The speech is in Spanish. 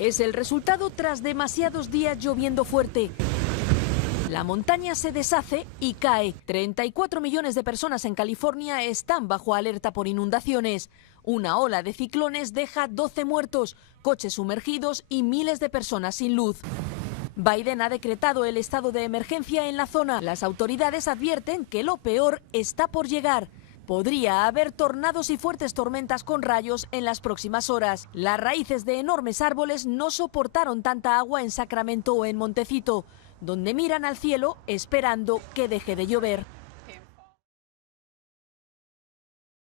Es el resultado tras demasiados días lloviendo fuerte. La montaña se deshace y cae. 34 millones de personas en California están bajo alerta por inundaciones. Una ola de ciclones deja 12 muertos, coches sumergidos y miles de personas sin luz. Biden ha decretado el estado de emergencia en la zona. Las autoridades advierten que lo peor está por llegar. Podría haber tornados y fuertes tormentas con rayos en las próximas horas. Las raíces de enormes árboles no soportaron tanta agua en Sacramento o en Montecito, donde miran al cielo esperando que deje de llover.